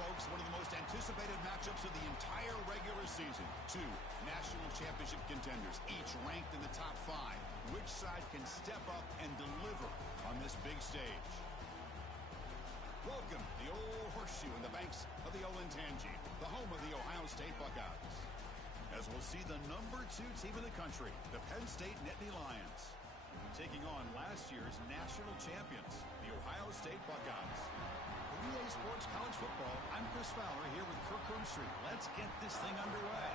folks, one of the most anticipated matchups of the entire regular season. Two national championship contenders, each ranked in the top 5. Which side can step up and deliver on this big stage? Welcome to the old horseshoe in the banks of the Olentangy, the home of the Ohio State Buckeyes. As we'll see the number 2 team in the country, the Penn State Nittany Lions, taking on last year's national champions, the Ohio State Buckeyes. For EA Sports College Football, I'm Chris Fowler here with Kirk Herbstreit. Let's get this thing underway.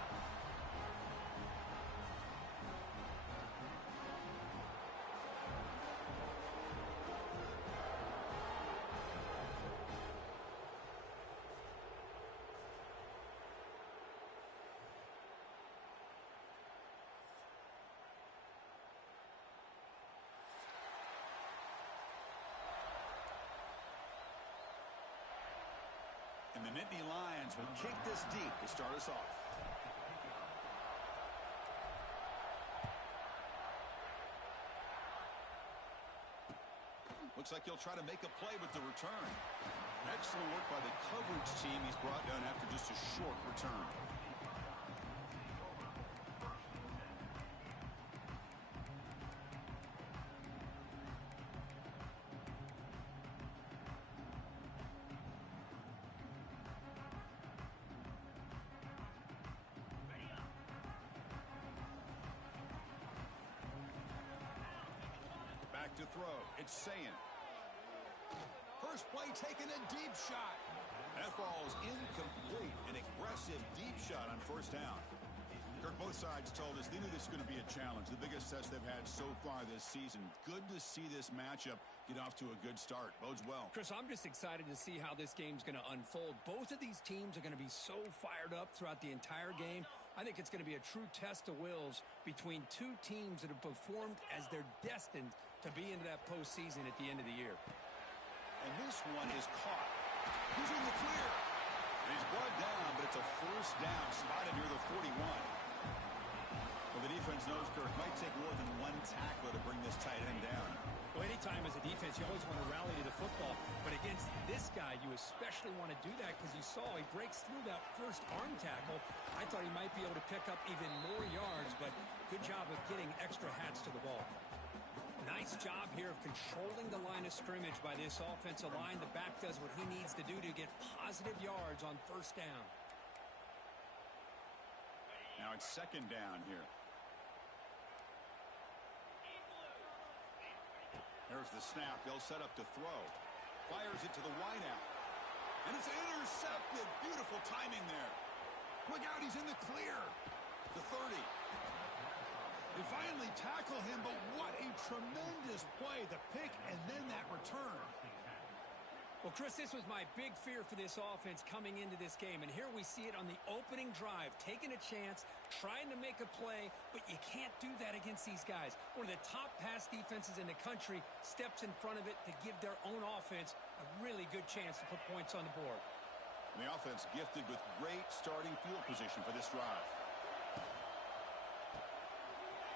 And the Nittany Lions will kick this deep to start us off. Looks like he'll try to make a play with the return. Excellent work by the coverage team. He's brought down after just a short return. Back to throw. It's St. First play taking a deep shot. That falls incomplete. An aggressive deep shot on first down. Kirk, both sides told us they knew this was going to be a challenge. The biggest test they've had so far this season. Good to see this matchup get off to a good start. Bodes well. Chris, I'm just excited to see how this game's going to unfold. Both of these teams are going to be so fired up throughout the entire game. I think it's going to be a true test of wills between two teams that have performed as they're destined to be into that postseason at the end of the year. And this one is caught. He's in the clear. And he's brought down, but it's a first down, spotted near the 41. Well, the defense knows, Kirk, might take more than one tackler to bring this tight end down. Well, anytime as a defense, you always want to rally to the football. But against this guy, you especially want to do that because you saw he breaks through that first arm tackle. I thought he might be able to pick up even more yards, but good job of getting extra hats to the ball. Nice job here of controlling the line of scrimmage by this offensive line. The back does what he needs to do to get positive yards on first down. Now it's second down here. There's the snap. They'll set up to throw. Fires it to the wideout. And it's intercepted. Beautiful timing there. Look out, he's in the clear. The 30. They finally tackle him, but what a tremendous play. The pick and then that return. Well, Chris, this was my big fear for this offense coming into this game. And here we see it on the opening drive, taking a chance, trying to make a play, but you can't do that against these guys. One of the top pass defenses in the country steps in front of it to give their own offense a really good chance to put points on the board. And the offense gifted with great starting field position for this drive.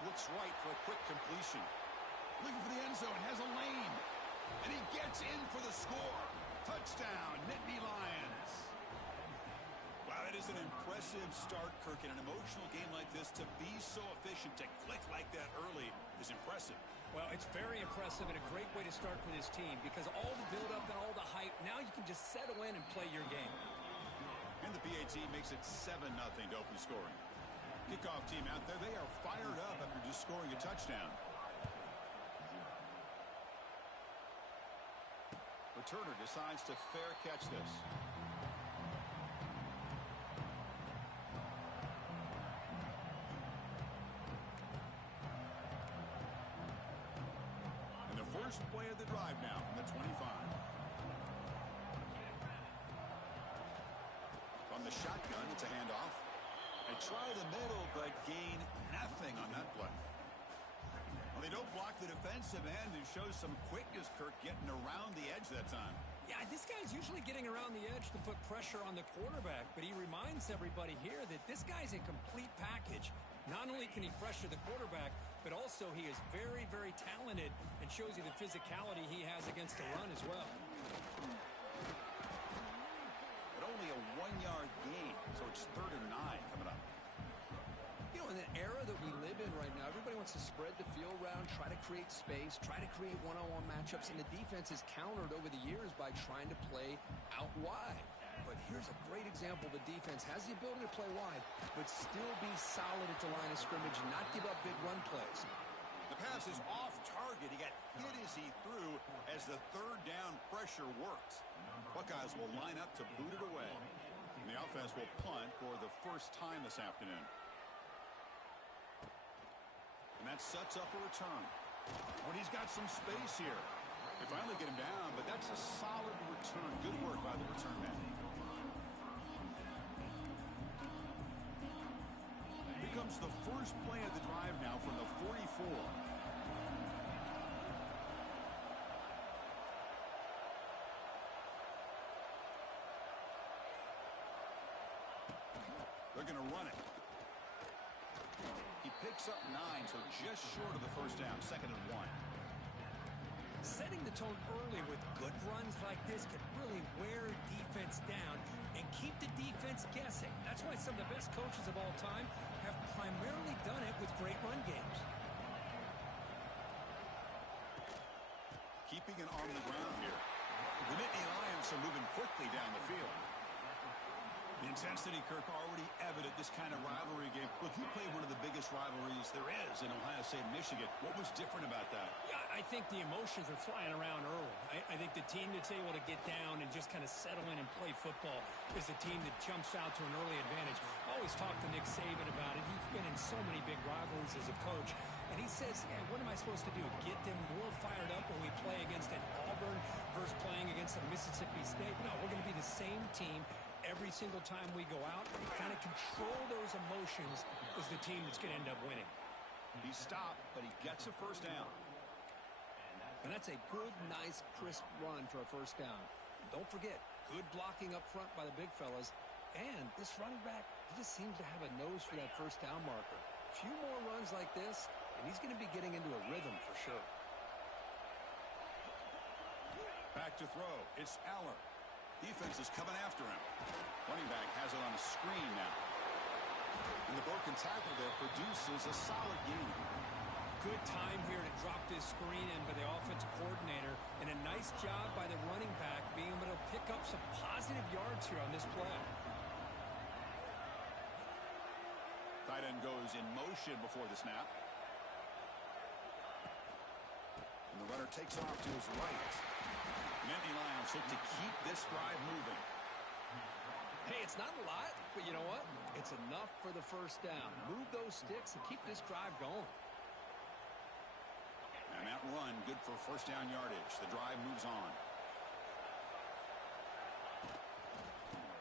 Looks right for a quick completion. Looking for the end zone, has a lane. And he gets in for the score. Touchdown, Nittany Lions. Wow, that is an impressive start, Kirk. In an emotional game like this, to be so efficient, to click like that early is impressive. Well, it's very impressive and a great way to start for this team because all the build-up and all the hype, now you can just settle in and play your game. And the PAT makes it 7-0 to open scoring. Kickoff team out there, they are fired up after just scoring a touchdown. Returner decides to fair catch this. And the first play of the drive now from the 25. From the shotgun, it's a handoff. They try the middle, but gain nothing on that play. Well, they don't block the defensive end and shows some quickness, Kirk, getting around the edge that time. Yeah, this guy's usually getting around the edge to put pressure on the quarterback, but he reminds everybody here that this guy's a complete package. Not only can he pressure the quarterback, but also he is very, very talented and shows you the physicality he has against the run as well. It only a 1-yard gain, so it's 3rd and 9 coming up. You know, in the era that we live in right now, everybody wants to spread the field around, try to create space, try to create one-on-one matchups, and the defense is countered over the years by trying to play out wide. But here's a great example. The defense has the ability to play wide, but still be solid at the line of scrimmage and not give up big run plays. The pass is off target. He got hit as he threw as the 3rd down pressure worked. Buckeyes will line up to boot it away. And the offense will punt for the first time this afternoon. And that sets up a return. But he's got some space here. They finally get him down, but that's a solid return. Good work by the return man. Here comes the first play of the drive now from the 44. They're going to run it. He picks up 9, so just short of the first down, 2nd and 1. Setting the tone early with good runs like this can really wear defense down and keep the defense guessing. That's why some of the best coaches of all time have primarily done it with great run games. Keeping it on the ground here. The Nittany Lions are moving quickly down the field. The intensity, Kirk, already evident this kind of rivalry game. Look, you played one of the biggest rivalries there is in Ohio State and Michigan. What was different about that? Yeah, I think the emotions are flying around early. I think the team that's able to get down and just kind of settle in and play football is the team that jumps out to an early advantage. I always talk to Nick Saban about it. He's been in so many big rivalries as a coach. And he says, yeah, what am I supposed to do? Get them more fired up when we play against an Auburn versus playing against a Mississippi State? No, we're going to be the same team every single time we go out. Kind of control those emotions is the team that's going to end up winning. He stopped, but he gets a first down. And that's a good, nice, crisp run for a first down. Don't forget, good blocking up front by the big fellas. And this running back, he just seems to have a nose for that first down marker. A few more runs like this, and he's going to be getting into a rhythm for sure. Back to throw. It's Aller. Defense is coming after him. Running back has it on a screen now. And the broken tackle there produces a solid gain. Good time here to drop this screen in by the offensive coordinator, and a nice job by the running back being able to pick up some positive yards here on this play. Tight end goes in motion before the snap. And the runner takes off to his right. Nittany Lions look to keep this drive moving. Hey, it's not a lot, but you know what? It's enough for the first down. Move those sticks and keep this drive going. And that run, good for first down yardage. The drive moves on.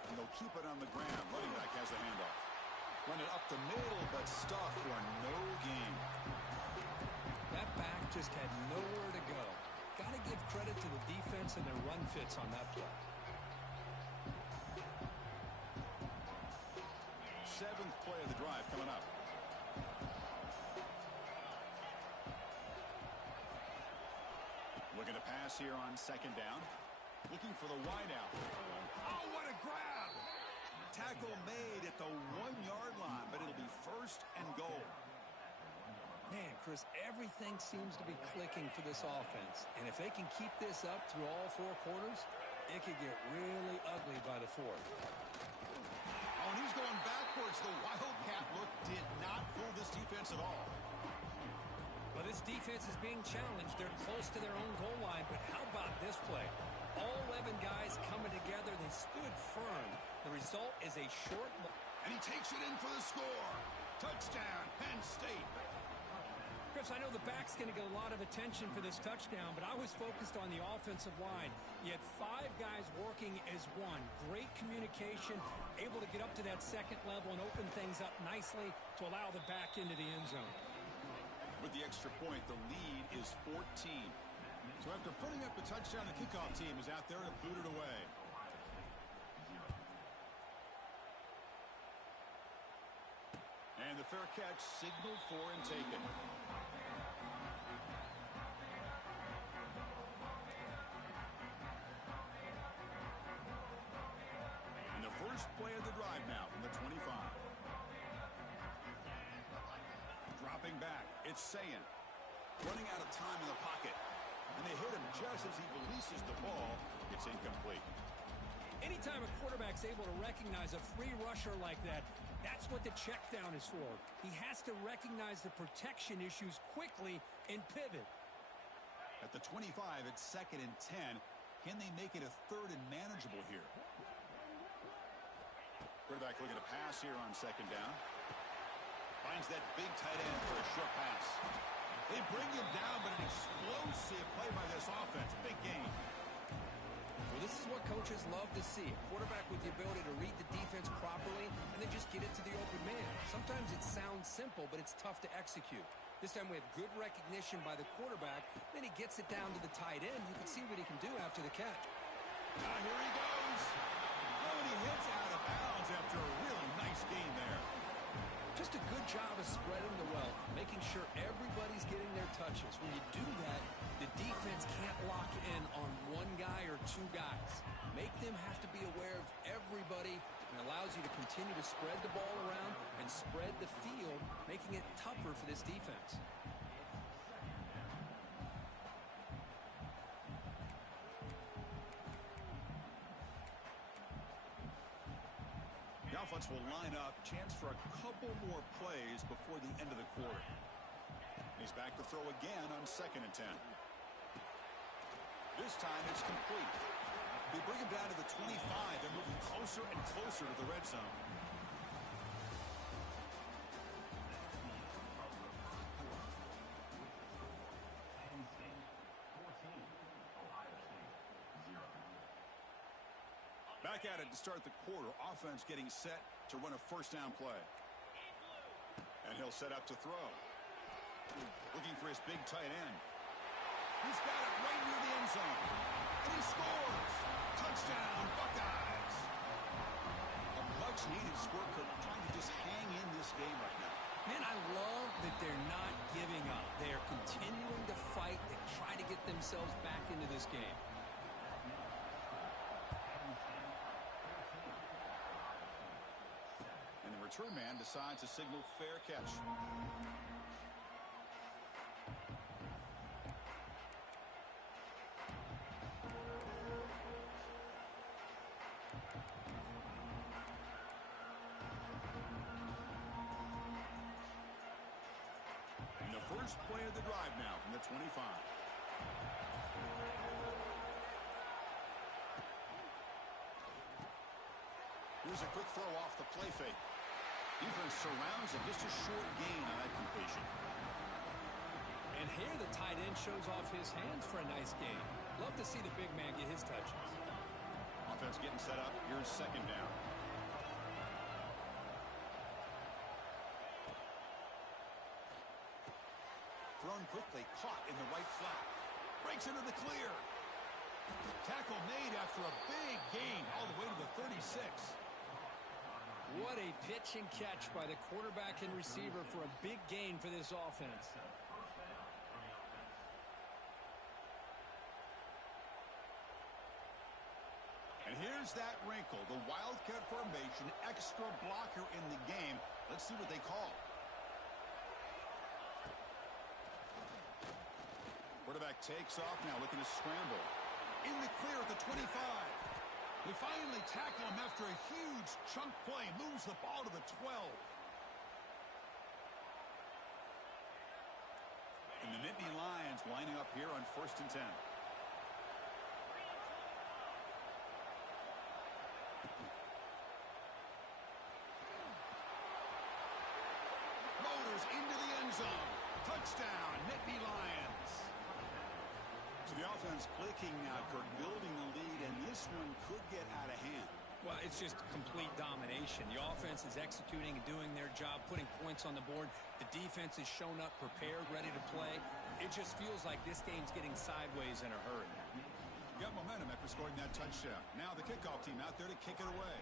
And they'll keep it on the ground. Running back has the handoff. Run it up the middle, but stuffed for no gain. That back just had nowhere to go. Got to give credit to the defense and their run fits on that play. 7th play of the drive coming up. Looking to pass here on 2nd down. Looking for the wideout. Oh, what a grab! Tackle made at the 1-yard line, but it'll be 1st and goal. Man, Chris, everything seems to be clicking for this offense. And if they can keep this up through all 4 quarters, it could get really ugly by the 4th. Oh, and he's going backwards. The Wildcat look did not fool this defense at all. Well, this defense is being challenged. They're close to their own goal line, but how about this play? All 11 guys coming together. They stood firm. The result is a short... And he takes it in for the score. Touchdown, Penn State. Chris, I know the back's going to get a lot of attention for this touchdown, but I was focused on the offensive line. You had 5 guys working as one. Great communication, able to get up to that 2nd level and open things up nicely to allow the back into the end zone. With the extra point, the lead is 14. So after putting up a touchdown, the kickoff team is out there to boot it away. And the fair catch signaled for and taken. And play of the drive now from the 25. Dropping back, it's Sayin. Running out of time in the pocket. And they hit him just as he releases the ball. It's incomplete. Anytime a quarterback's able to recognize a free rusher like that, that's what the check down is for. He has to recognize the protection issues quickly and pivot. At the 25, it's 2nd and 10. Can they make it a 3rd and manageable here? Quarterback looking to pass here on 2nd down. Finds that big tight end for a short pass. They bring him down, but an explosive play by this offense. Big game. Well, this is what coaches love to see. A quarterback with the ability to read the defense properly and then just get it to the open man. Sometimes it sounds simple, but it's tough to execute. This time we have good recognition by the quarterback. Then he gets it down to the tight end. You can see what he can do after the catch. Now here he goes. Oh, and he hits out of bounds after a really nice game there. Just a good job of spreading the wealth, making sure everybody's getting their touches. When you do that, the defense can't lock in on one guy or two guys. Make them have to be aware of everybody, and allows you to continue to spread the ball around and spread the field, making it tougher for this defense. The offense will line up, chance for a couple more plays before the end of the quarter. He's back to throw again on 2nd and 10. This time it's complete. They bring him down to the 25. They're moving closer and closer to the red zone. Penn State 14, Ohio State 0. Back at it to start the quarter. Offense getting set to run a 1st down play. And he'll set up to throw. Looking for his big tight end. He's got it right near the end zone. And he scores. Touchdown, Buckeyes. A much-needed score, trying to just hang in this game right now. Man, I love that they're not giving up. They are continuing to fight. They try to get themselves back into this game. And the return man decides to signal fair catch. And the first play of the drive now from the 25. Here's a quick throw off the play fake. Defense surrounds him. Just a short gain on that completion. And here the tight end shows off his hands for a nice gain. Love to see the big man get his touches. Offense getting set up. Here's 2nd down. Thrown quickly, caught in the right flat. Breaks into the clear. Tackle made after a big gain all the way to the 36. What a pitch and catch by the quarterback and receiver for a big gain for this offense. And here's that wrinkle, the Wildcat formation, extra blocker in the game. Let's see what they call. Quarterback takes off now, looking to scramble. In the clear at the 25. They finally tackle him after a huge chunk play. Moves the ball to the 12. And the Nittany Lions lining up here on 1st and 10. Motors into the end zone. Touchdown, Nittany Lions. So the offense clicking now, Kirk, building the lead, and this one could get out of hand. Well, it's just complete domination. The offense is executing and doing their job, putting points on the board. The defense has shown up, prepared, ready to play. It just feels like this game's getting sideways in a hurry. Got momentum after scoring that touchdown. Now the kickoff team out there to kick it away.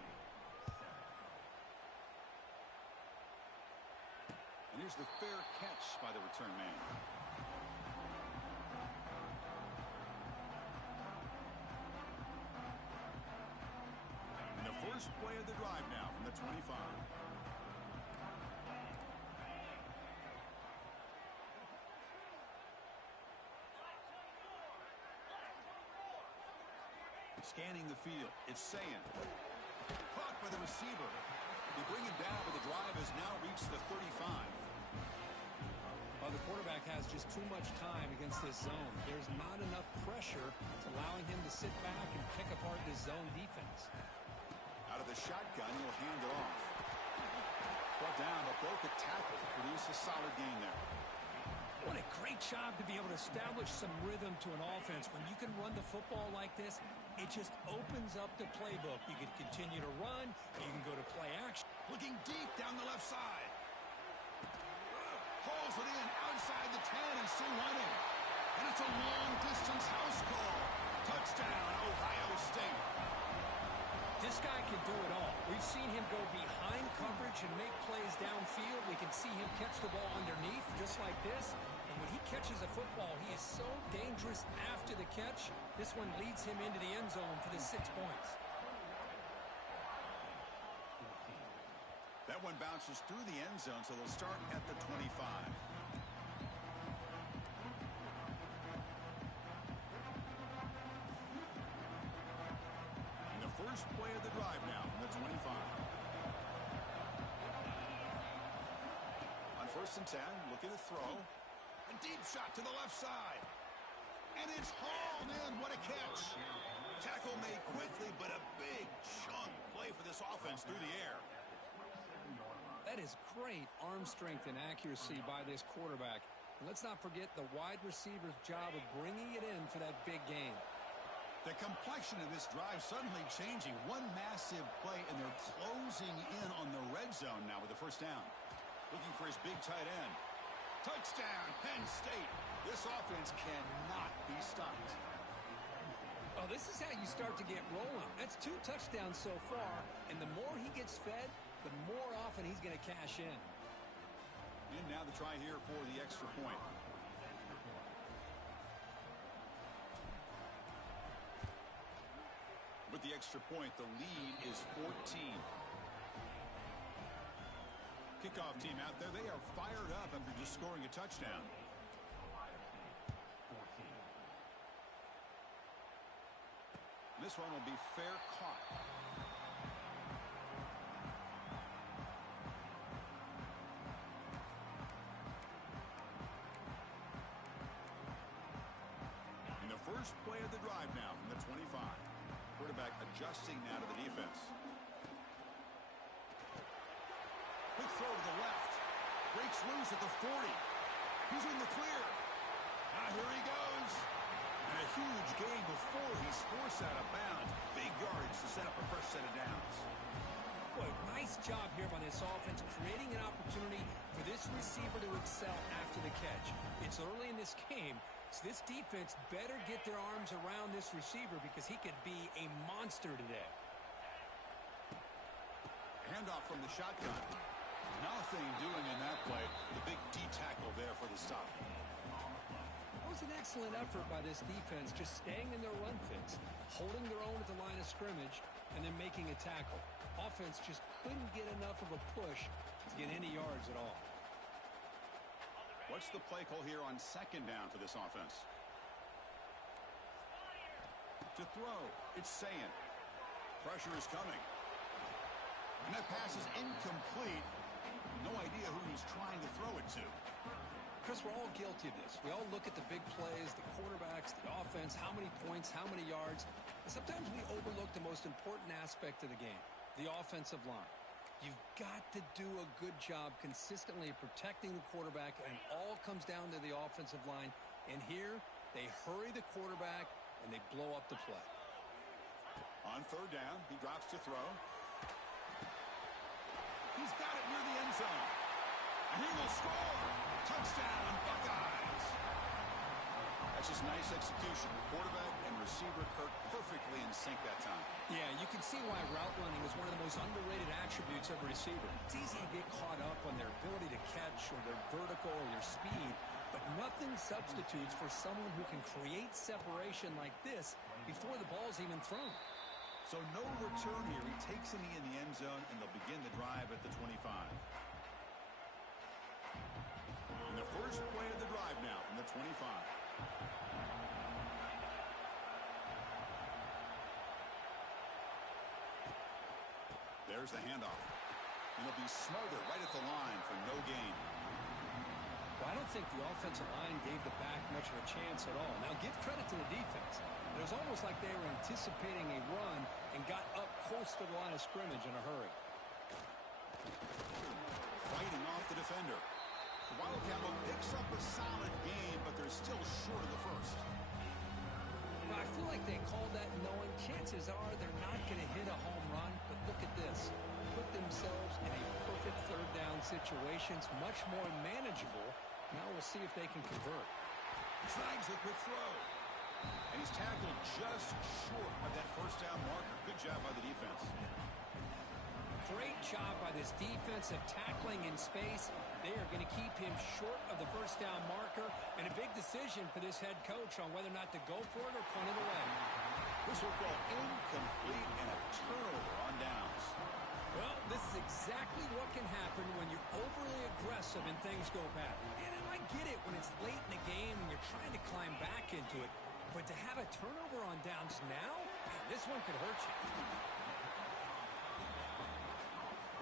And here's the fair catch by the return man. first play of the drive now from the 25. Scanning the field, it's Saying. Caught by the receiver. They bring him down, but the drive has now reached the 35. Well, the quarterback has just too much time against this zone. There's not enough pressure. It's allowing him to sit back and pick apart this zone defense. Out of the shotgun, he'll hand it off. Brought down, but broke a tackle to produce a solid gain there. What a great job to be able to establish some rhythm to an offense. When you can run the football like this, it just opens up the playbook. You can continue to run. You can go to play action. Looking deep down the left side. Pulls it in outside the 10 and still running. And it's a long-distance house call. Touchdown, Ohio State. This guy can do it all. We've seen him go behind coverage and make plays downfield. We can see him catch the ball underneath just like this. And when he catches a football, he is so dangerous after the catch. This one leads him into the end zone for the 6 points. That one bounces through the end zone, so they'll start at the 25. And the first play of the drive now from the 25. On 1st and 10, looking to throw. A deep shot to the left side. And it's hauled in. What a catch. Tackle made quickly, but a big chunk play for this offense through the air. That is great arm strength and accuracy by this quarterback. And let's not forget the wide receiver's job of bringing it in for that big gain. The complexion of this drive suddenly changing. One massive play, and they're closing in on the red zone now with the first down. Looking for his big tight end. Touchdown, Penn State. This offense cannot be stopped. Oh, this is how you start to get rolling. That's 2 touchdowns so far, and the more he gets fed, the more often he's going to cash in. And now the try here for the extra point. With the extra point, the lead is 14. Kickoff team out there, they are fired up after just scoring a touchdown. This one will be fair caught. In the first play of the drive now from the 25. Quarterback adjusting now to the defense. Quick throw to the left. Breaks loose at the 40. He's in the clear. Now here he goes. And a huge gain before he's forced out of bounds. Big yardage to set up a fresh set of downs. Boy, nice job here by this offense, creating an opportunity for this receiver to excel after the catch. It's early in this game, so this defense better get their arms around this receiver because he could be a monster today. Handoff from the shotgun. Nothing doing in that play. The big D tackle there for the stop. That was an excellent effort by this defense, just staying in their run fits, holding their own at the line of scrimmage, and then making a tackle. Offense just couldn't get enough of a push to get any yards at all. What's the play call here on 2nd down for this offense? To throw, it's Saying. Pressure is coming. And that pass is incomplete. No idea who he's trying to throw it to. Chris, we're all guilty of this. We all look at the big plays, the quarterbacks, the offense, how many points, how many yards. And sometimes we overlook the most important aspect of the game, the offensive line. You've got to do a good job consistently of protecting the quarterback, and it all comes down to the offensive line. And here, they hurry the quarterback, and they blow up the play. On 3rd down, he drops to throw. He's got it near the end zone. And he will score. Touchdown, Buckeyes. That's just nice execution. Quarterback and receiver Kirk perfectly in sync that time. Yeah, you can see why route running is one of the most underrated attributes of a receiver. It's easy to get caught up on their ability to catch or their vertical or their speed, but nothing substitutes for someone who can create separation like this before the ball's even thrown. So no return here. He takes a knee in the end zone, and they'll begin the drive at the 25. And the first play of the drive now from the 25. There's the handoff. And he'll be smothered right at the line for no gain. Well, I don't think the offensive line gave the back much of a chance at all. Now, give credit to the defense. It was almost like they were anticipating a run and got up close to the line of scrimmage in a hurry. Fighting off the defender. The Wildcat picks up a solid game, but they're still short of the first. Now, I feel like they called that knowing chances are they're not going to hit a home run, but look at this. Put themselves in a perfect third down situation. It's much more manageable. Now we'll see if they can convert. Snags the quick throw. And he's tackled just short of that first down marker. Good job by the defense. Great job by this defensive tackling in space. They are going to keep him short of the first down marker, and a big decision for this head coach on whether or not to go for it or punt it away. This football incomplete and a turnover on downs. Well, this is exactly what can happen when you're overly aggressive and things go bad. And I get it when it's late in the game and you're trying to climb back into it, but to have a turnover on downs now, man, this one could hurt you.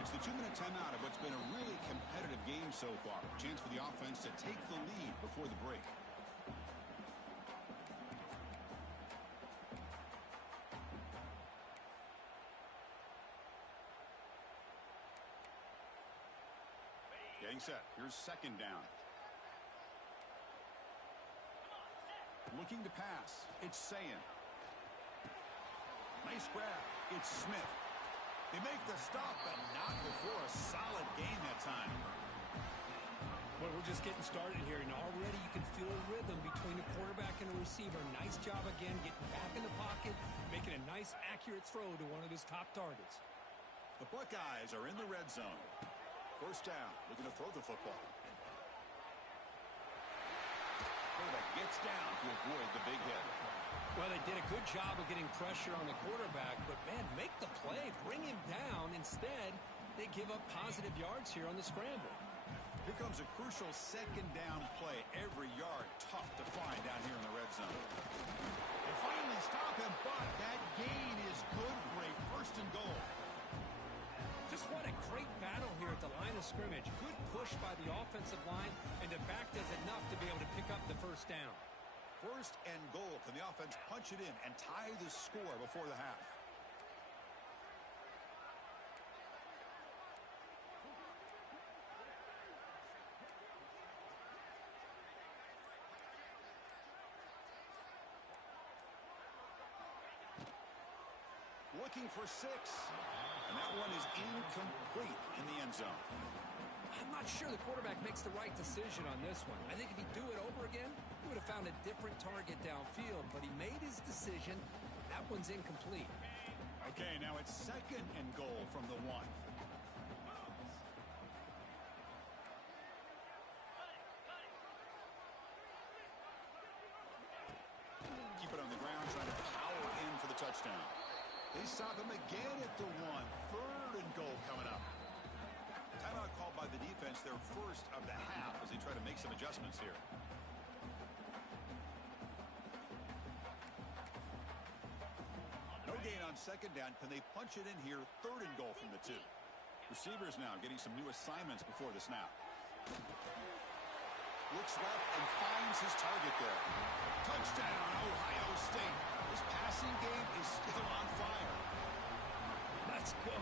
It's the 2-minute timeout of what's been a really competitive game so far. Chance for the offense to take the lead before the break. Getting set. Here's second down. Looking to pass. It's Sayin. Nice grab. It's Smith. They make the stop, but not before a solid gain that time. Well, we're just getting started here, and already you can feel a rhythm between the quarterback and the receiver. Nice job again, getting back in the pocket, making a nice, accurate throw to one of his top targets. The Buckeyes are in the red zone. First down, looking to throw the football. Quarterback gets down to avoid the big hit. Well, they did a good job of getting pressure on the quarterback, but, man, make the play. Bring him down. Instead, they give up positive yards here on the scramble. Here comes a crucial second down play. Every yard tough to find down here in the red zone. They finally stop him, but that gain is good for a first and goal. Just what a great battle here at the line of scrimmage. Good push by the offensive line, and the back does enough to be able to pick up the first down. First and goal. Can the offense punch it in and tie the score before the half? Looking for 6. And that one is incomplete in the end zone. I'm not sure the quarterback makes the right decision on this one. I think if he'd do it over again, he would have found a different target downfield, but he made his decision. That one's incomplete. Okay, now it's second and goal from the 1. Keep it on the ground, trying to power in for the touchdown. They stop him again at the 1. Third and goal coming up. Timeout called by the defense, their first of the half, as they try to make some adjustments here. No gain on second down. Can they punch it in here? Third and goal from the 2. Receivers now getting some new assignments before the snap. Looks left and finds his target there. Touchdown, Ohio State. His passing game is still on fire. Let's go.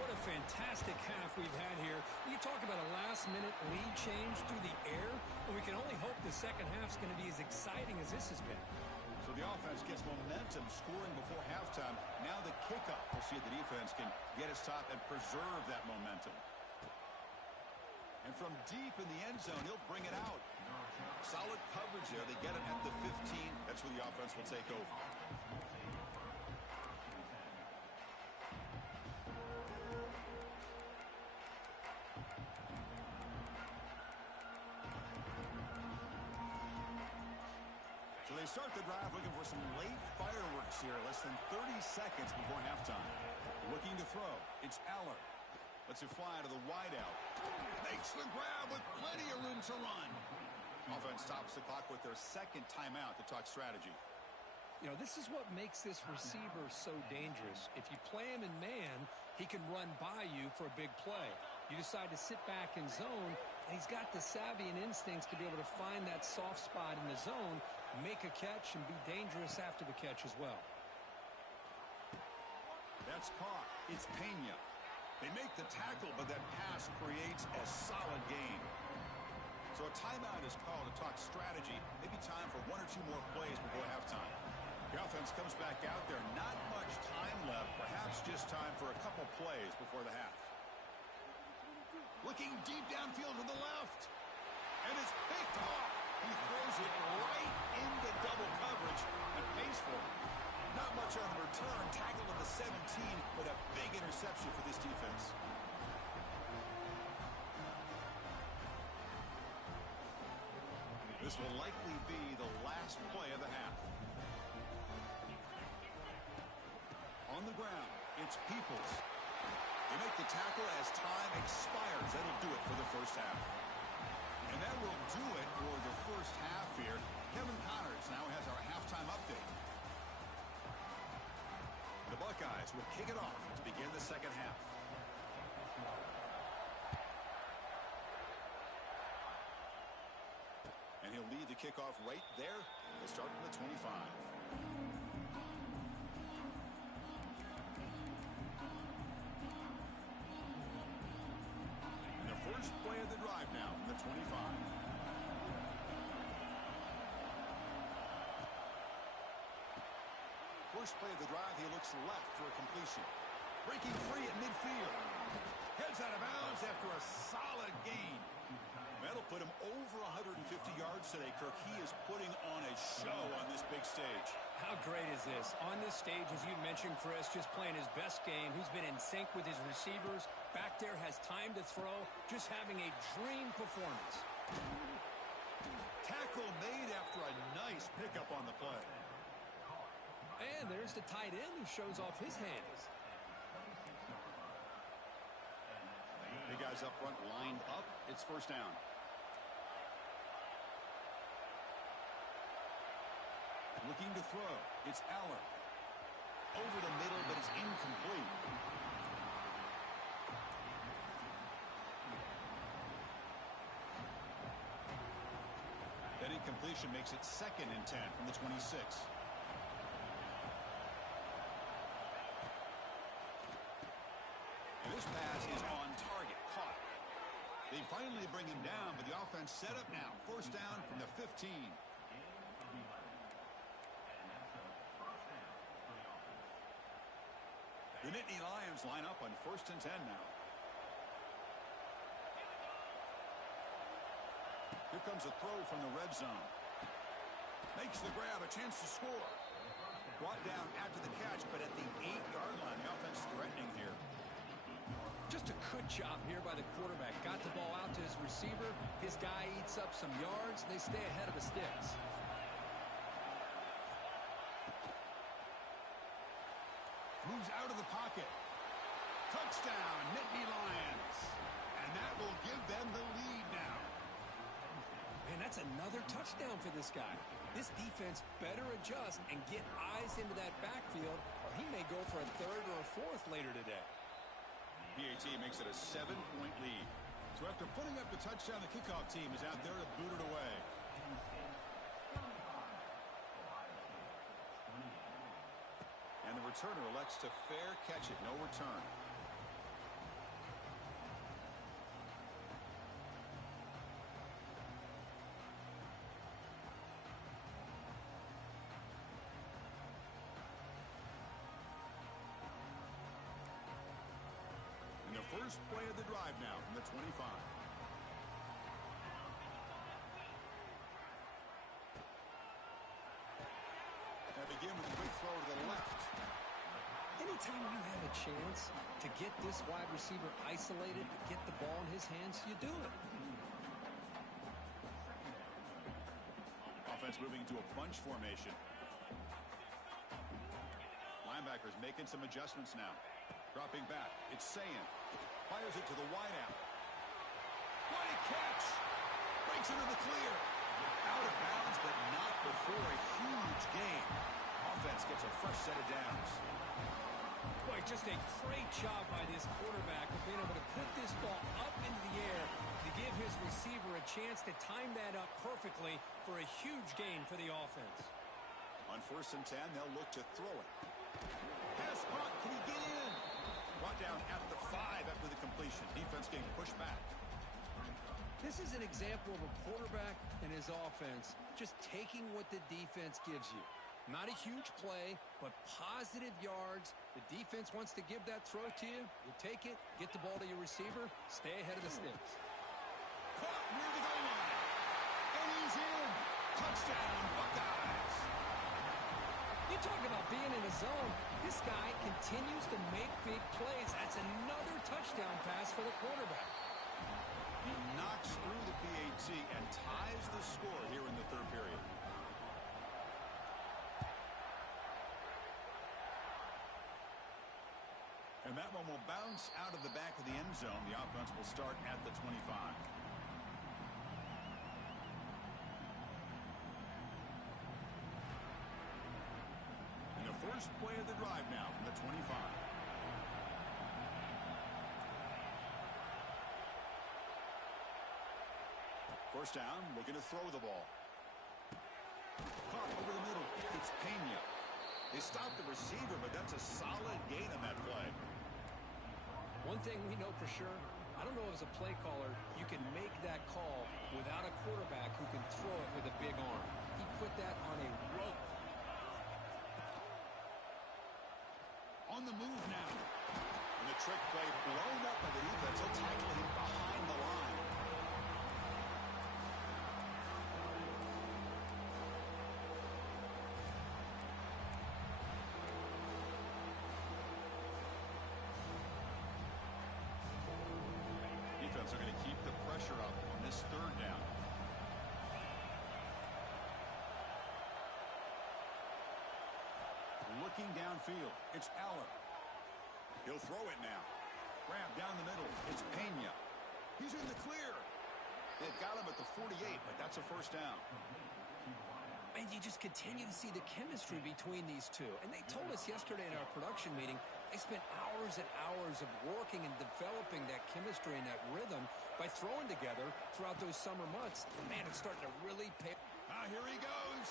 What a fantastic half we've had here. You talk about a last-minute lead change through the air, and we can only hope the second half's going to be as exciting as this has been. So the offense gets momentum, scoring before halftime. Now the kickoff. We'll see if the defense can get a stop and preserve that momentum. And from deep in the end zone, he'll bring it out. Solid coverage there. They get him at the 15. That's where the offense will take over. So They start the drive looking for some late fireworks here. Less than 30 seconds before halftime. Looking to throw. It's Aller. Lets it fly to the wideout. Makes the grab with plenty of room to run. Offense stops the clock with their second timeout to talk strategy. You know, this is what makes this receiver so dangerous. If you play him in man, he can run by you for a big play. You decide to sit back in zone, and he's got the savvy and instincts to be able to find that soft spot in the zone, make a catch, and be dangerous after the catch as well. That's caught. It's Pena. They make the tackle, but that pass creates a solid gain. So a timeout is called to talk strategy. Maybe time for one or two more plays before halftime. The offense comes back out there. Not much time left. Perhaps just time for a couple plays before the half. Looking deep downfield to the left. And it's picked off. He throws it right into double coverage and pays for it. Not much on the return. Tackled at the 17, but a big interception for this defense. This will likely be the last play of the half. On the ground, it's Peoples. They make the tackle as time expires. That'll do it for the first half. And that will do it for the first half here. Kevin Connors now has our halftime update. The Buckeyes will kick it off to begin the second half. And he'll lead the kickoff right there. They'll start from the 25. First play of the drive now from the 25. First play of the drive, he looks left for a completion. Breaking free at midfield. Heads out of bounds after a solid gain. That'll put him over 150 yards today, Kirk. He is putting on a show on this big stage. How great is this? On this stage, as you mentioned, Chris, just playing his best game. He's been in sync with his receivers. Back there, has time to throw. Just having a dream performance. Tackle made after a nice pickup on the play. And there's the tight end who shows off his hands. Big guys up front lined up. It's first down. Looking to throw. It's Aller. Over the middle, but it's incomplete. That incompletion makes it 2nd and 10 from the 26. And this pass is on target. Caught. They finally bring him down, but the offense set up now. First down from the 15. The Nittany Lions line up on 1st and 10 now. Here comes a throw from the red zone. Makes the grab, a chance to score. Brought down after the catch, but at the 8-yard line. The offense threatening here. Just a good job here by the quarterback. Got the ball out to his receiver. His guy eats up some yards. They stay ahead of the sticks. Moves out of the pocket. Touchdown, Nittany Lions. And that will give them the lead now. Man, that's another touchdown for this guy. This defense better adjust and get eyes into that backfield, or he may go for a 3rd or a 4th later today. PAT makes it a 7-point lead. So after putting up the touchdown, the kickoff team is out there to boot it away. And the returner elects to fair catch it. No return. And the first play of the drive now from the 25. They begin with a quick throw to the left. Anytime you have a chance to get this wide receiver isolated, to get the ball in his hands, you do it. Offense Defense moving into a bunch formation. Linebackers making some adjustments now. Dropping back. It's Sayin. Fires it to the wideout. What a catch! Breaks into the clear. Out of bounds, but not before a huge gain. Offense gets a fresh set of downs. Boy, just a great job by this quarterback of being able to put this ball up into the air to give his receiver a chance to time that up perfectly for a huge gain for the offense. On 1st and 10, they'll look to throw it. Pass caught. Can he get in? Brought down at the 5 after the completion. Defense getting pushed back. This is an example of a quarterback and his offense just taking what the defense gives you. Not a huge play, but positive yards. The defense wants to give that throw to you. You take it, get the ball to your receiver, stay ahead of the sticks. Caught near the goal line. And he's in. Touchdown, Buckeyes. You talk about being in a zone. This guy continues to make big plays. That's another touchdown pass for the quarterback. He knocks through the PAT and ties the score here in the 3rd period. And that one will bounce out of the back of the end zone. The offense will start at the 25. And the first play of the drive now from the 25. First down, looking to throw the ball. Caught over the middle. It's Pena. They stopped the receiver, but that's a solid gain on that play. One thing we know for sure, I don't know as a play caller, you can make that call without a quarterback who can throw it with a big arm. He put that on a rope. On the move now. And the trick play blown up by the defense. They'll tackle him behind the line. Defense are going to keep the pressure up on this 3rd down. Looking downfield. It's Aller. He'll throw it now. Grab down the middle. It's Pena. He's in the clear. They've got him at the 48, but that's a first down. And you just continue to see the chemistry between these two. And they told us yesterday in our production meeting, they spent hours and hours of working and developing that chemistry and that rhythm by throwing together throughout those summer months. And, man, it's starting to really pay. Here he goes.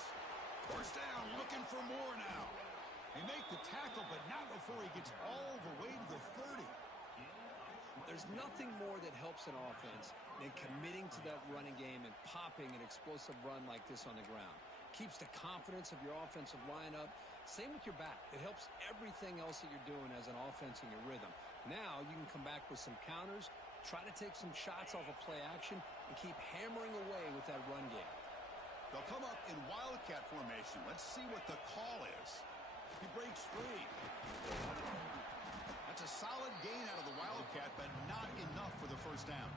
First down, looking for more now. They make the tackle, but not before he gets all the way to the 30. There's nothing more that helps an offense than committing to that running game and popping an explosive run like this on the ground. Keeps the confidence of your offensive lineup. Same with your back. It helps everything else that you're doing as an offense in your rhythm. Now you can come back with some counters, try to take some shots off of play action, and keep hammering away with that run game. They'll come up in wildcat formation. Let's see what the call is. He breaks free. That's a solid gain out of the wildcat, but not enough for the first down.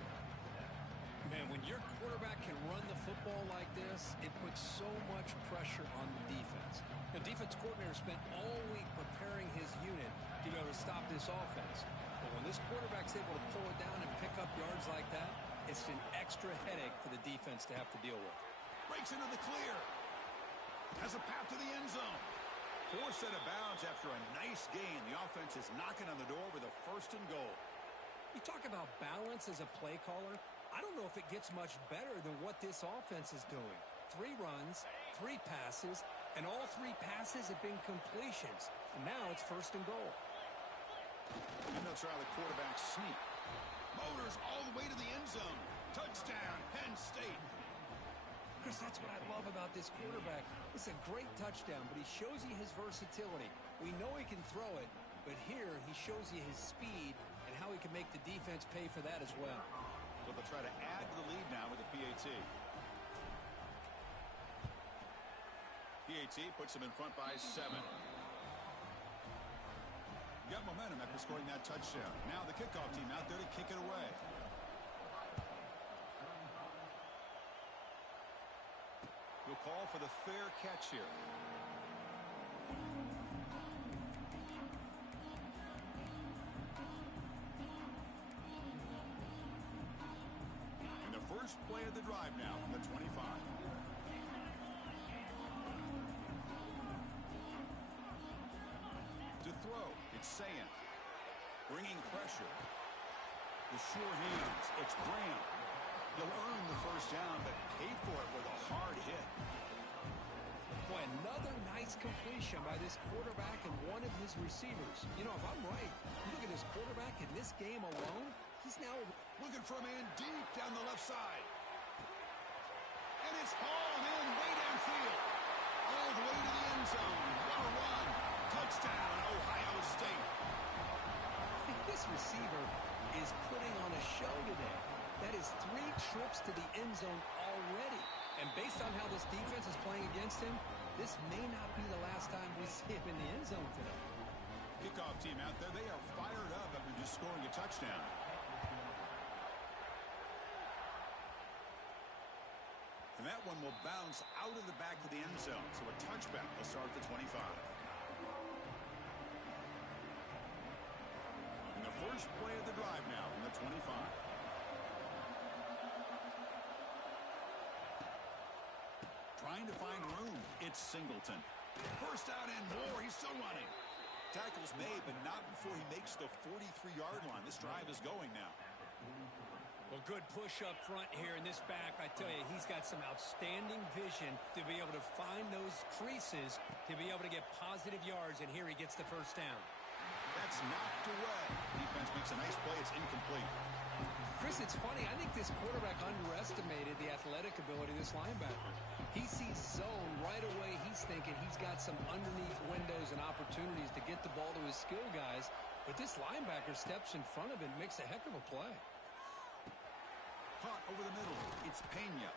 Man, when your quarterback can run the football like this, it puts so much pressure on the defense. The defense coordinator spent all week preparing his unit to be able to stop this offense. But when this quarterback's able to pull it down and pick up yards like that, it's an extra headache for the defense to have to deal with. Breaks into the clear. Has a path to the end zone. 4 set of bounds after a nice gain. The offense is knocking on the door with a 1st and goal. You talk about balance as a play caller. I don't know if it gets much better than what this offense is doing. 3 runs, 3 passes, and all 3 passes have been completions. And now it's 1st and goal. And they'll try the quarterback sneak. Motors all the way to the end zone. Touchdown, Penn State. Chris, that's what I love about this quarterback. It's a great touchdown, but he shows you his versatility. We know he can throw it, but here he shows you his speed and how he can make the defense pay for that as well. So they'll try to add to the lead now with the PAT. PAT puts them in front by 7. Got momentum after scoring that touchdown. Now the kickoff team out there to kick it away. He'll He'll call for the fair catch here. And the first play of the drive now from the 25. To throw, it's St. Bringing pressure. The sure hands, it's Graham. He'll earn the first down, but paid for it with a hard hit. Boy, another nice completion by this quarterback and one of his receivers. You know, if I'm right, you look at this quarterback in this game alone, he's now looking for a man deep down the left side. And it's hauled in way downfield. All the way to the end zone. What a run. Touchdown, Ohio State. This receiver is putting on a show today. That is 3 trips to the end zone already. And based on how this defense is playing against him, this may not be the last time we see him in the end zone today. Kickoff team out there, they are fired up after just scoring a touchdown. And that one will bounce out of the back of the end zone. So a touchback will start at the 25. And the first play of the drive now from the 25. Trying to find room. It's Singleton. First down and more. He's still running. Tackle's made, but not before he makes the 43-yard line. This drive is going now. Well, good push up front here in this back. I tell you, he's got some outstanding vision to be able to find those creases, to be able to get positive yards, and here he gets the first down. That's knocked away. Defense makes a nice play. It's incomplete. Chris, it's funny. I think this quarterback underestimated the athletic ability of this linebacker. He sees zone right away. He's thinking he's got some underneath windows and opportunities to get the ball to his skill guys. But this linebacker steps in front of him and makes a heck of a play. Caught over the middle. It's Pena.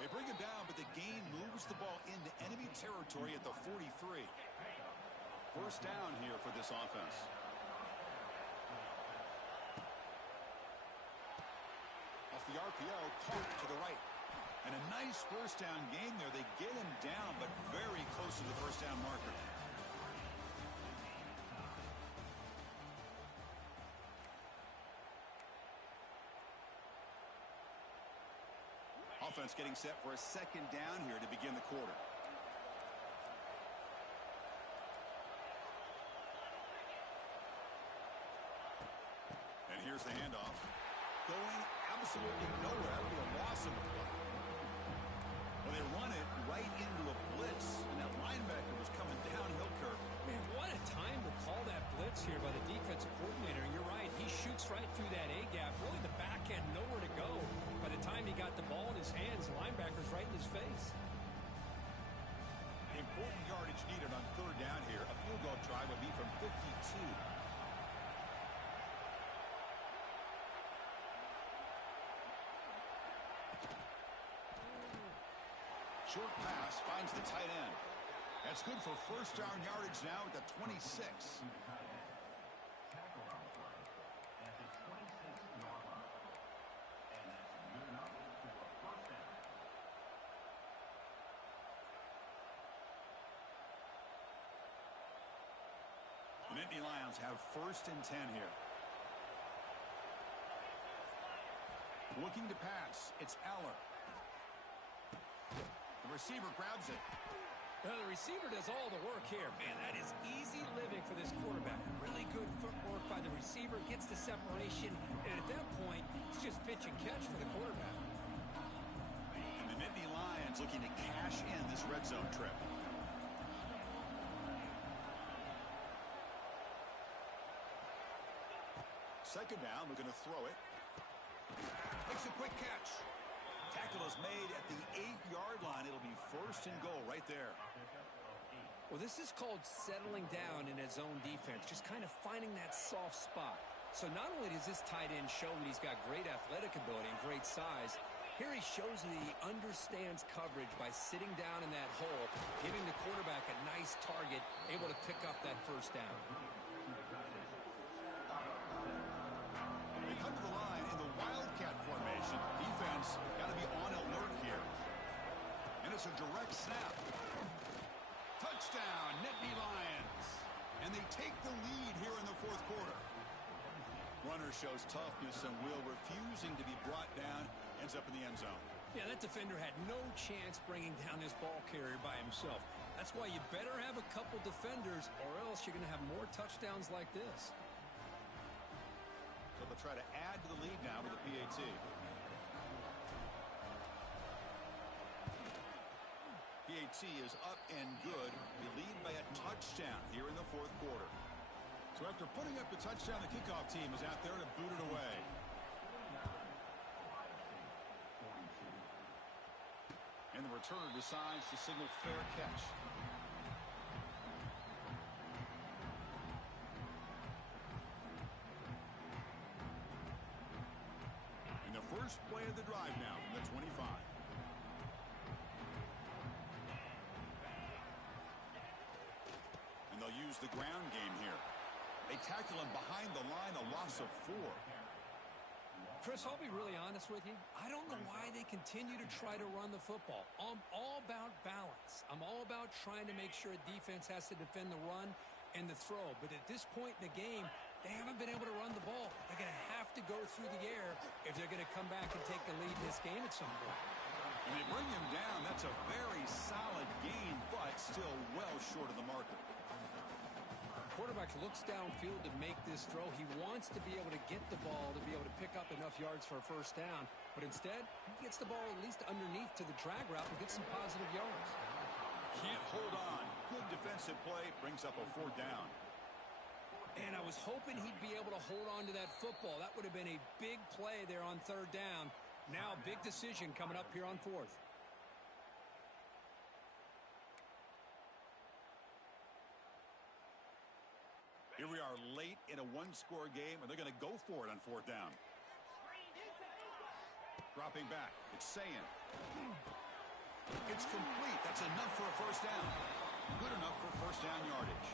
They bring him down, but the gain moves the ball into enemy territory at the 43. First down here for this offense. Off the RPO, caught to the right. And a nice first down game there. They get him down, but very close to the first down marker. Offense getting set for a second down here to begin the quarter. And here's the handoff. Going absolutely nowhere. That would be a loss of a play. Well, they run it right into a blitz, and that linebacker was coming downhill curve. Man, what a time to call that blitz here by the defensive coordinator. You're right. He shoots right through that A-gap. Really, the back end, nowhere to go. By the time he got the ball in his hands, the linebacker's right in his face. Important yardage needed on third down here. A field goal try would be from 52. Short pass finds the tight end. That's good for first down yardage now at the 26. The Nittany Lions have first and 10 here. Looking to pass. It's Aller. The receiver grabs it. The receiver does all the work here. Man, that is easy living for this quarterback. Really good footwork by the receiver. Gets the separation. And at that point, it's just pitch and catch for the quarterback. And the Nittany Lions looking to cash in this red zone trip. Second down, looking to throw it. Makes a quick catch. Tackle is made at the 8-yard line. It'll be first and goal right there. Well, this is called settling down in a zone defense, just kind of finding that soft spot. So not only does this tight end show that he's got great athletic ability and great size, here he shows that he understands coverage by sitting down in that hole, giving the quarterback a nice target, able to pick up that first down. They come to the line in the Wildcat formation. Defense got to be on alert here. And this a direct snap. Touchdown, Nittany Lions. And they take the lead here in the fourth quarter. Runner shows toughness and will, refusing to be brought down, ends up in the end zone. Yeah, that defender had no chance bringing down this ball carrier by himself. That's why you better have a couple defenders, or else you're going to have more touchdowns like this. So they'll try to add to the lead now with the PAT. PAT is up and good. We lead by a touchdown here in the fourth quarter. So after putting up the touchdown, the kickoff team is out there to boot it away. And the returner decides to signal fair catch. In the first play of the drive now from the 25. And they'll use the ground game here. They tackle him behind the line, a loss of 4. Chris, I'll be really honest with you. I don't know why they continue to try to run the football. I'm all about balance. I'm all about trying to make sure a defense has to defend the run and the throw. But at this point in the game, they haven't been able to run the ball. They're going to have to go through the air if they're going to come back and take the lead in this game at some point. And they bring him down. That's a very solid gain, but still well short of the marker. Quarterback looks downfield to make this throw. He wants to be able to get the ball to be able to pick up enough yards for a first down. But instead, he gets the ball at least underneath to the drag route and gets some positive yards. Can't hold on. Good defensive play. Brings up a 4th down. And I was hoping he'd be able to hold on to that football. That would have been a big play there on 3rd down. Now a big decision coming up here on 4th. Here we are late in a 1-score game, and they're going to go for it on 4th down. Dropping back. It's Saying. It's complete. That's enough for a first down. Good enough for first down yardage.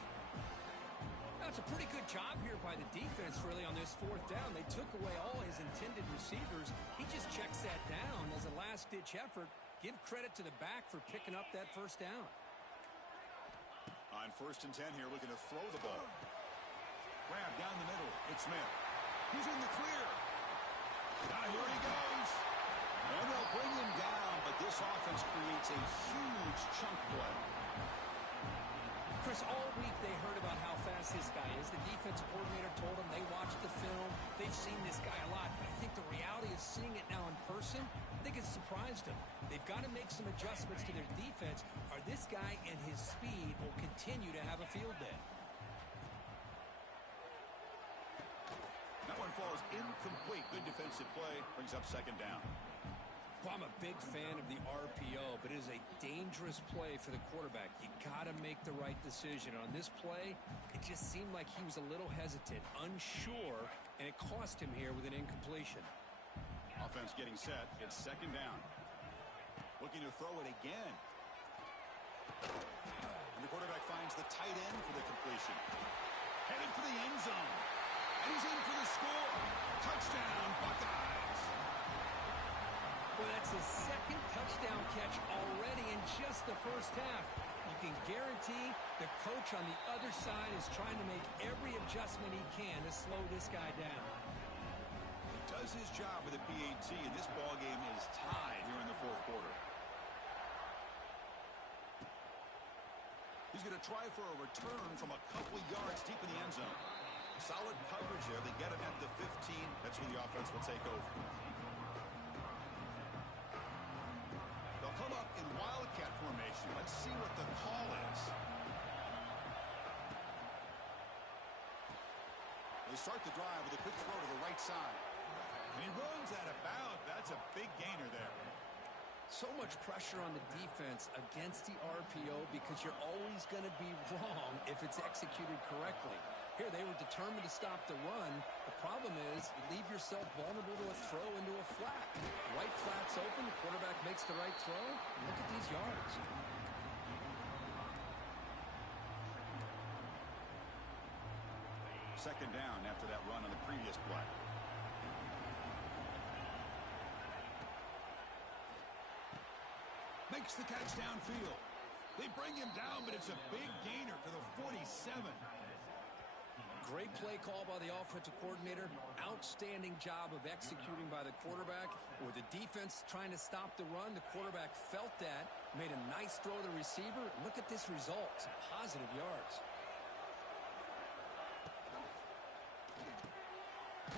That's a pretty good job here by the defense, really, on this 4th down. They took away all his intended receivers. He just checks that down as a last-ditch effort. Give credit to the back for picking up that first down. On 1st and 10 here, looking to throw the ball. Grab down the middle. It's Smith. He's in the clear. Here he goes. And they'll bring him down, but this offense creates a huge chunk play. Chris, all week they heard about how fast this guy is. The defensive coordinator told them they watched the film. They've seen this guy a lot. But I think the reality of seeing it now in person, I think it's surprised them. They've got to make some adjustments to their defense, or this guy and his speed will continue to have a field day. That one falls incomplete. Good defensive play. Brings up 2nd down. Well, I'm a big fan of the RPO, but it is a dangerous play for the quarterback. You got to make the right decision. On this play, it just seemed like he was a little hesitant, unsure, and it cost him here with an incompletion. Offense getting set. It's 2nd down. Looking to throw it again. And the quarterback finds the tight end for the completion. Headed for the end zone. And he's in for the score. Touchdown, Buckeyes. Well, that's his 2nd touchdown catch already in just the first half. You can guarantee the coach on the other side is trying to make every adjustment he can to slow this guy down. He does his job with the PAT, and this ball game is tied here in the 4th quarter. He's going to try for a return from a couple yards deep in the end zone. Solid coverage there. They get him at the 15. That's when the offense will take over. They'll come up in wildcat formation. Let's see what the call is. They start the drive with a quick throw to the right side. And he runs that about. That's a big gainer there. So much pressure on the defense against the RPO because you're always going to be wrong if it's executed correctly. Here, they were determined to stop the run. The problem is you leave yourself vulnerable to a throw into a flat. Right flat's open, the quarterback makes the right throw. Look at these yards. Second down after that run on the previous play. Makes the catch downfield. They bring him down, but it's a big gainer to the 47. Great play call by the offensive coordinator. Outstanding job of executing by the quarterback. With the defense trying to stop the run, the quarterback felt that, made a nice throw to the receiver. Look at this result. Some positive yards.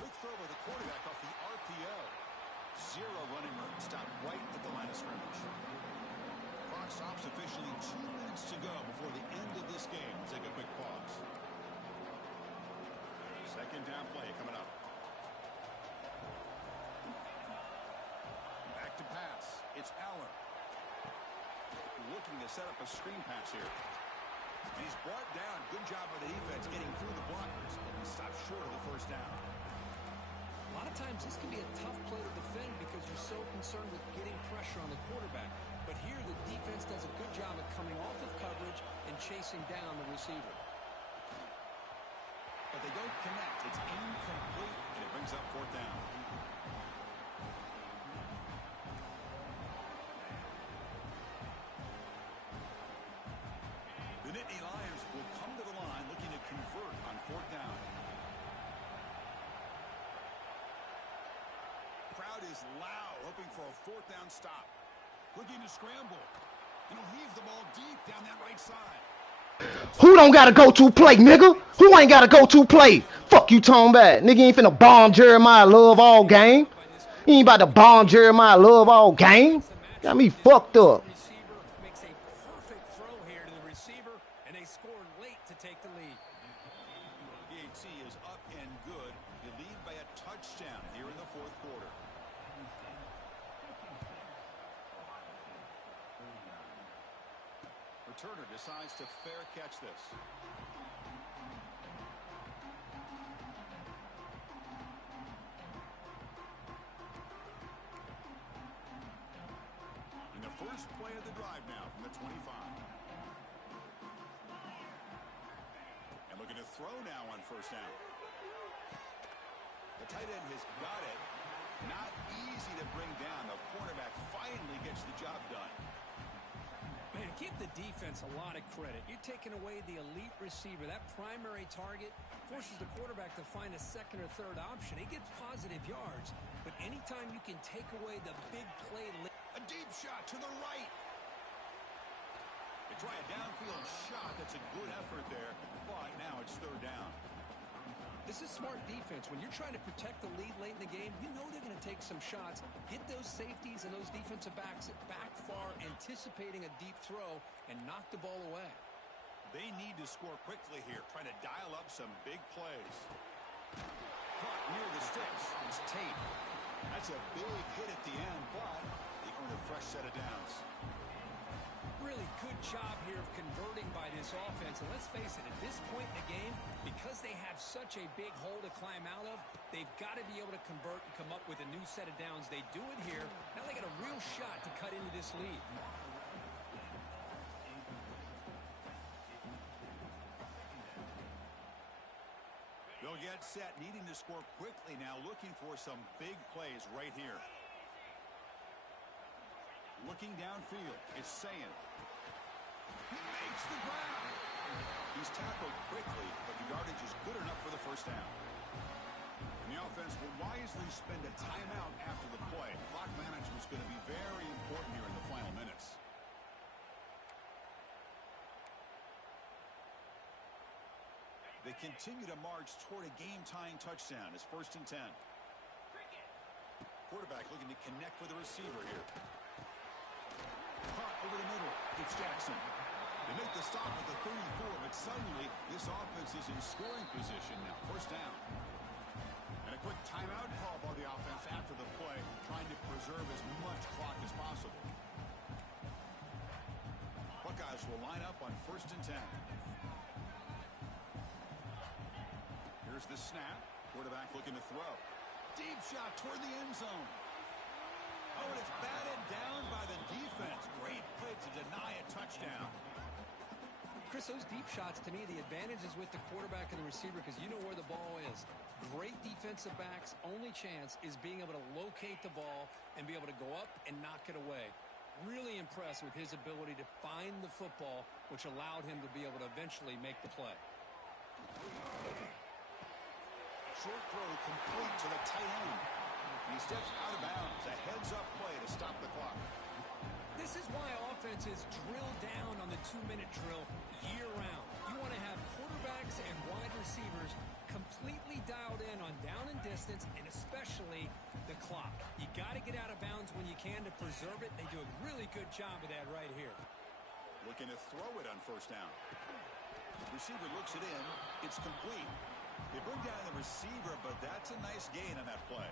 Quick throw by the quarterback off the RPO. Zero running room. Stop right at the line of scrimmage. Clock stops officially 2 minutes to go before the end of this game. We'll take a quick pause. Second down play coming up. Back to pass. It's Allen. Looking to set up a screen pass here. And he's brought down. Good job by the defense getting through the blockers. He stopped short of the first down. A lot of times this can be a tough play to defend because you're so concerned with getting pressure on the quarterback. But here the defense does a good job of coming off of coverage and chasing down the receiver. But they don't connect. It's incomplete, and it brings up fourth down. The Nittany Lions will come to the line looking to convert on fourth down. Crowd is loud, hoping for a fourth down stop. Looking to scramble. And he'll heave the ball deep down that right side. Who don't got a go-to play, nigga? Who ain't got a go-to play? Fuck you talking about. Nigga ain't finna bomb Jeremiah Love all game. He ain't about to bomb Jeremiah Love all game. Got me fucked up. Receiver makes a perfect throw here to the receiver, and they scored late to take the lead. PHC is up and good. You lead by a touchdown here in the fourth quarter. Returner decides to fair catch this. In the first play of the drive now from the 25. And looking to throw now on first down. The tight end has got it. Not easy to bring down. The cornerback finally gets the job done. Man, give the defense a lot of credit. You're taking away the elite receiver. That primary target forces the quarterback to find a second or third option. He gets positive yards, but anytime you can take away the big play. A deep shot to the right. They try a downfield shot. That's a good effort there, but now it's third down. This is smart defense. When you're trying to protect the lead late in the game, you know they're going to take some shots. Get those safeties and those defensive backs back far, anticipating a deep throw, and knock the ball away. They need to score quickly here, trying to dial up some big plays. Caught near the sticks. It's Tate. That's a big hit at the end, but they earn a fresh set of downs. Really good job here of converting by this offense. And let's face it, at this point in the game, because they have such a big hole to climb out of, they've got to be able to convert and come up with a new set of downs. They do it here. Now they got a real shot to cut into this lead. They'll get set, needing to score quickly now, looking for some big plays right here. Looking downfield, it's Sayin. He makes the ground. He's tackled quickly, but the yardage is good enough for the first down. And the offense will wisely spend a timeout after the play. Clock management is going to be very important here in the final minutes. They continue to march toward a game-tying touchdown. It's 1st and 10. Quarterback looking to connect with the receiver here. Caught over the middle. It's Jackson. They make the stop at the 34, but suddenly this offense is in scoring position now. First down. And a quick timeout call by the offense after the play, trying to preserve as much clock as possible. Buckeyes will line up on 1st and 10. Here's the snap. Quarterback looking to throw. Deep shot toward the end zone. Oh, and it's batted down by the defense. Great play to deny a touchdown. Chris, those deep shots, to me, the advantage is with the quarterback and the receiver because you know where the ball is. Great defensive backs' only chance is being able to locate the ball and be able to go up and knock it away. Really impressed with his ability to find the football, which allowed him to be able to eventually make the play. Short throw complete to the tight end. He steps out of bounds. A heads-up play to stop the clock. This is why offenses drill down on the 2-minute drill year-round. You want to have quarterbacks and wide receivers completely dialed in on down and distance, and especially the clock. You got to get out of bounds when you can to preserve it. They do a really good job of that right here. Looking to throw it on first down. Receiver looks it in. It's complete. They bring down the receiver, but that's a nice gain on that play.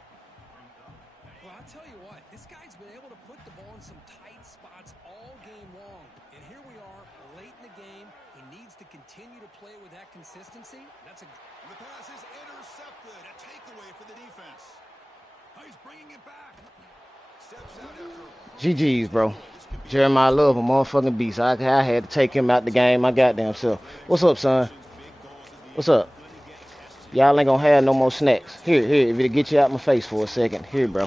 Well, I'll tell you what, this guy's been able to put the ball in some tight spots all game long. And here we are, late in the game. He needs to continue to play with that consistency. And the pass is intercepted. A takeaway for the defense. Oh, he's bringing it back. Steps out after. GG's, bro. Jeremiah Love, a motherfucking beast. I had to take him out the game my goddamn self. What's up, son? What's up? Y'all ain't gonna have no more snacks. Here, if it'll get you out my face for a second. Here, bro.